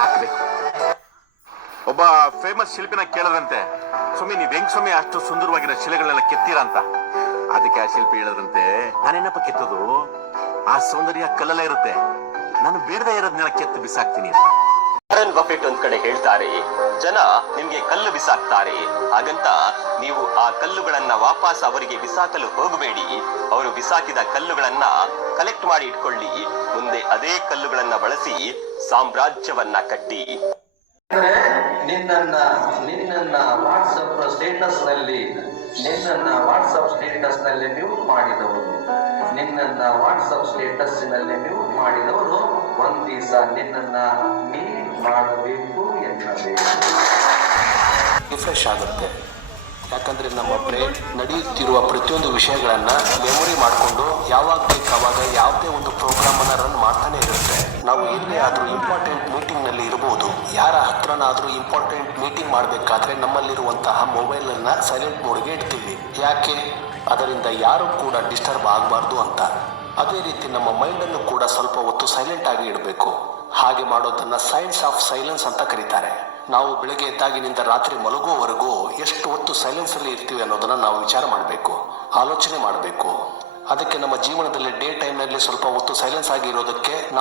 ಬಿಸಾಕ್ಬೇಕು. ಒಬ್ಬ ಫೇಮಸ್ ಶಿಲ್ಪಿನ ಕೇಳದಂತೆ, ಸ್ವಾಮಿ ನೀವ್ ಹೆಂಗ್ ಸ್ವಾಮಿ ಅಷ್ಟು ಸುಂದರವಾಗಿರೋ ಶಿಲೆಗಳನ್ನೆಲ್ಲ ಕೆತ್ತೀರಾ ಅಂತ. ಅದಕ್ಕೆ ಆ ಶಿಲ್ಪಿ ಹೇಳದಂತೆ, ನಾನೇನಪ್ಪ ಕೆತ್ತೋದು, ಆ ಸೌಂದರ್ಯ ಕಲ್ಲಲ್ಲೇ ಇರುತ್ತೆ, ನಾನು ಬೇಡದೇ ಇರೋದನ್ನೆಲ್ಲ ಕೆತ್ತು ಬಿಸಾಕ್ತೀನಿ ಅಂತ. ವಾರನ್ ಬಫೆಟ್ ಒಂದ್ ಕಡೆ ಹೇಳ್ತಾರೆ, ಜನ ನಿಮ್ಗೆ ಕಲ್ಲು ಬಿಸಾಕ್ತಾರೆ, ಹಾಗಂತ ನೀವು ಆ ಕಲ್ಲುಗಳನ್ನ ವಾಪಸ್ ಅವರಿಗೆ ಬಿಸಾಕಲು ಹೋಗಬೇಡಿ. ಅವರು ಬಿಸಾಕಿದ ಕಲ್ಲುಗಳನ್ನ ಕಲೆಕ್ಟ್ ಮಾಡಿ ಇಟ್ಕೊಳ್ಳಿ, ಮುಂದೆ ಅದೇ ಕಲ್ಲುಗಳನ್ನ ಬಳಸಿ ಸಾಮ್ರಾಜ್ಯವನ್ನ ಕಟ್ಟಿ. ನಿನ್ನನ್ನ ವಾಟ್ಸಪ್ ಸ್ಟೇಟಸ್ ನಲ್ಲಿ ಮ್ಯೂಟ್ ಮಾಡಿದವರು, ಒಂದ್ ದಿವಸ ನಿನ್ನನ್ನ ಮೀಟ್ ಮಾಡಬೇಕು ಎನ್ನಬೇಕು. ರಿಫ್ರೆಶ್ ಆಗುತ್ತೆ. ಯಾಕಂದರೆ ನಮ್ಮ ಬ್ರೈನ್ ನಡೆಯುತ್ತಿರುವ ಪ್ರತಿಯೊಂದು ವಿಷಯಗಳನ್ನು ಮೆಮೊರಿ ಮಾಡಿಕೊಂಡು ಯಾವಾಗ ಬೇಕಾವಾಗ ಯಾವುದೇ ಒಂದು ಪ್ರೋಗ್ರಾಮನ್ನು ರನ್ ಮಾಡ್ತಾನೆ ಇರುತ್ತೆ. ನಾವು ಎಲ್ಲೇ ಆದರೂ ಇಂಪಾರ್ಟೆಂಟ್ ಮೀಟಿಂಗ್ನಲ್ಲಿ ಇರ್ಬೋದು, ಯಾರ ಹತ್ರನಾದರೂ ಇಂಪಾರ್ಟೆಂಟ್ ಮೀಟಿಂಗ್ ಮಾಡಬೇಕಾದ್ರೆ ನಮ್ಮಲ್ಲಿರುವಂತಹ ಮೊಬೈಲನ್ನು ಸೈಲೆಂಟ್ ಮೋಡ್ಗೆ ಇಡ್ತೀವಿ. ಯಾಕೆ? ಅದರಿಂದ ಯಾರೂ ಕೂಡ ಡಿಸ್ಟರ್ಬ್ ಆಗಬಾರ್ದು ಅಂತ. ಅದೇ ರೀತಿ ನಮ್ಮ ಮೈಂಡನ್ನು ಕೂಡ ಸ್ವಲ್ಪ ಹೊತ್ತು ಸೈಲೆಂಟ್ ಆಗಿ ಇಡಬೇಕು. ಹಾಗೆ ಮಾಡೋದನ್ನು ಸೈನ್ಸ್ ಆಫ್ ಸೈಲೆನ್ಸ್ ಅಂತ ಕರೀತಾರೆ. ನಾವು ಬೆಳಗ್ಗೆ ಎದ್ದಾಗಿನಿಂದ ರಾತ್ರಿ ಮಲಗುವವರೆಗೂ ಎಷ್ಟು ಹೊತ್ತು ಸೈಲೆನ್ಸಲ್ಲಿ ಇರ್ತೀವಿ ಅನ್ನೋದನ್ನು ನಾವು ವಿಚಾರ ಮಾಡಬೇಕು, ಆಲೋಚನೆ ಮಾಡಬೇಕು. ಅದಕ್ಕೆ ನಮ್ಮ ಜೀವನದಲ್ಲಿ ಡೇ ಟೈಮ್ನಲ್ಲಿ ಸ್ವಲ್ಪ ಹೊತ್ತು ಸೈಲೆನ್ಸ್ ಆಗಿ ಇರೋದಕ್ಕೆ ನಾವು